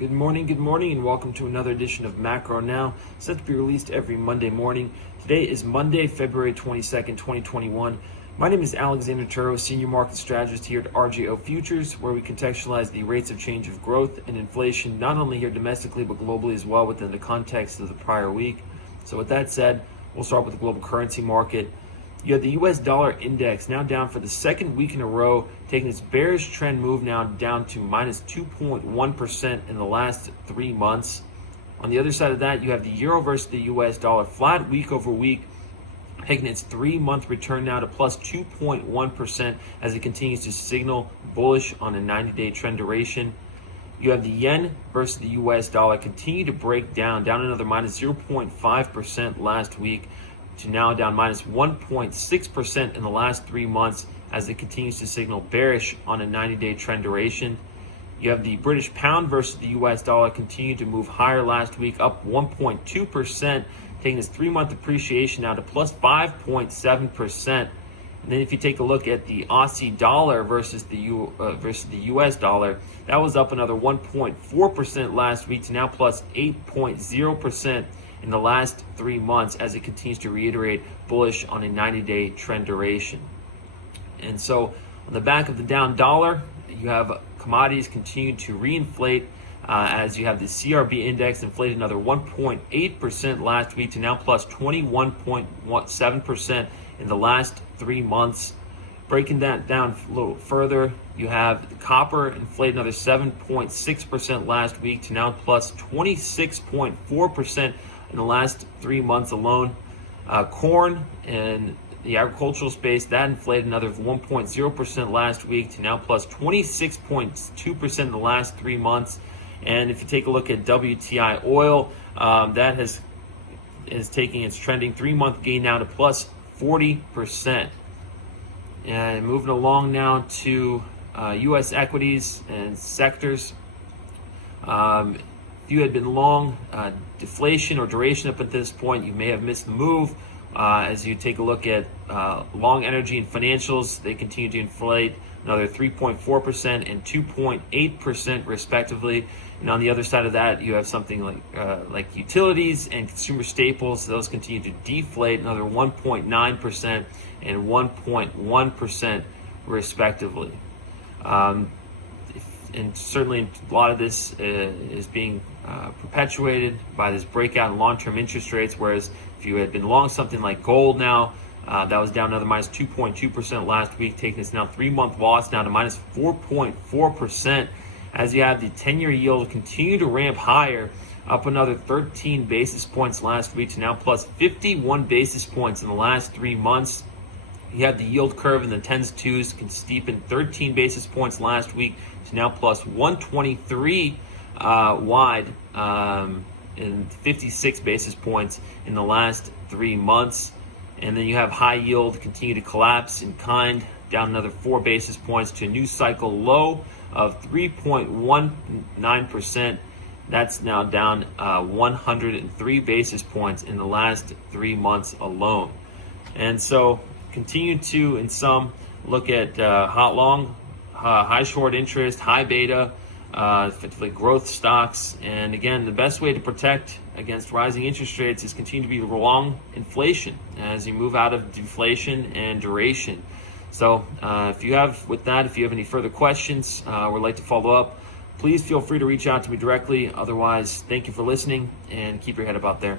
Good morning, and welcome to another edition of Macro Now, set to be released every Monday morning. Today is Monday, February 22nd, 2021. My name is Alexander Turro, Senior Market Strategist here at RJO Futures, where we contextualize the rates of change of growth and inflation, not only here domestically, but globally as well within the context of the prior week. So with that said, we'll start with the global currency market. You have the US dollar index now down for the second week in a row, taking its bearish trend move now down to minus 2.1% in the last 3 months. On the other side of that, you have the euro versus the US dollar flat week over week, taking its 3-month return now to plus 2.1% as it continues to signal bullish on a 90-day trend duration. You have the yen versus the US dollar continue to break down another minus 0.5% last week, to now down minus 1.6% in the last 3 months as it continues to signal bearish on a 90-day trend duration. You have the British pound versus the US dollar continue to move higher last week, up 1.2%, taking its 3-month appreciation now to plus 5.7%. And then if you take a look at the Aussie dollar versus the US dollar, that was up another 1.4% last week to now plus 8.0% in the last 3 months as it continues to reiterate bullish on a 90-day trend duration. And so on the back of the down dollar, you have commodities continue to reinflate as you have the CRB index inflated another 1.8% last week to now plus 21.7% in the last 3 months. Breaking that down a little further, you have the copper inflated another 7.6% last week to now plus 26.4% in the last 3 months alone. Corn and the agricultural space, that inflated another 1.0% last week to now plus 26.2% in the last 3 months. And if you take a look at WTI oil, that is taking its trending 3-month gain now to plus 40%. And moving along now to U.S. equities and sectors. If you had been long deflation or duration up at this point, you may have missed the move. As you take a look at long energy and financials, they continue to inflate another 3.4% and 2.8% respectively. And on the other side of that, you have something like utilities and consumer staples. Those continue to deflate another 1.9% and 1.1% respectively. And certainly a lot of this is being perpetuated by this breakout in long-term interest rates, whereas if you had been long something like gold now, that was down another minus 2.2% last week, taking its now 3-month loss down to minus 4.4%, as you have the 10-year yield continue to ramp higher, up another 13 basis points last week to now plus 51 basis points in the last 3 months. You had the yield curve in the 10s, 2s can steepen 13 basis points last week to now plus 123 wide and 56 basis points in the last 3 months. And then you have high yield continue to collapse in kind, down another 4 basis points to a new cycle low of 3.19%. That's now down 103 basis points in the last 3 months alone. And so continue to, in some, look at hot long, high short interest, high beta, effectively growth stocks. And again, the best way to protect against rising interest rates is continue to be long inflation as you move out of deflation and duration. So if you have any further questions or would like to follow up, please feel free to reach out to me directly. Otherwise, thank you for listening and keep your head up out there.